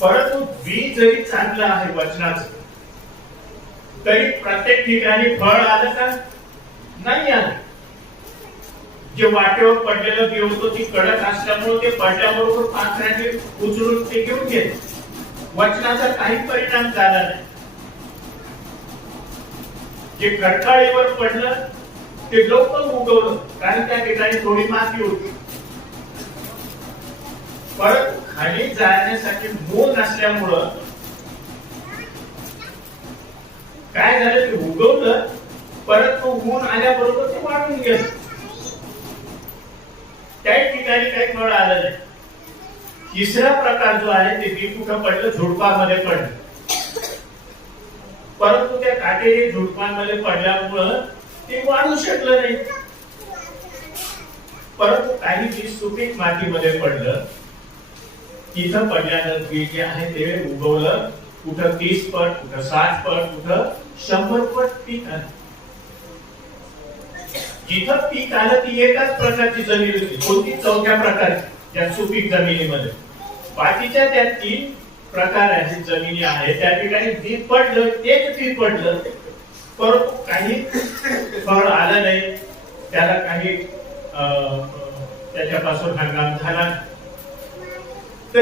परंतु बी जरी चांगलं आहे वचनाचं, तरी प्रत्येक ठिकाणी फळ आलं का? नाही आलं. जे वाटेवर पडलेलं बी होतं ती कडक असल्यामुळे ते पडल्याबरोबर पाखराने उचलून ते घेऊन गेले. वचनाचा काही परिणाम झाला नाही. जे खडकाळीवर पडलं ते लवकर उगवलं, कारण त्या ठिकाणी थोडी माती होती. परत खाली जाण्यासाठी मूळ नसल्यामुळं काय झालं, ते उगवलं, परत तो ऊन आल्याबरोबर ते वाढून गेलं. त्या ठिकाणी काही फळ आलं नाही. तिसरा प्रकार जो आहे ते बी कुठं पडलं? झुडपामध्ये पडलं. परंतु त्या काटेरी झुडपांमध्ये पडल्यामुळं ते वाढू शकलं नाही. परंतु काही बी सुपीक मातीमध्ये पडलं. तिथं पडल्यानंतर बी जे आहे ते उगवलं. कुठं 30 पट, कुठं 60 पट, कुठं 100 पट पीक आलं. जिथं पीक आलं ती एकाच प्रकारची जमीन होती. कोणती? चौथ्या प्रकारची, त्या सुपीक जमिनीमध्ये. बाकीच्या त्या 3 प्रकार आहेत जमिनी आहेत, त्या ठिकाणी पीक पडलं, तेच पीक पडलं, परंतु काही फळ आलं नाही, त्याला काही त्याच्यापासून हंगाम झाला.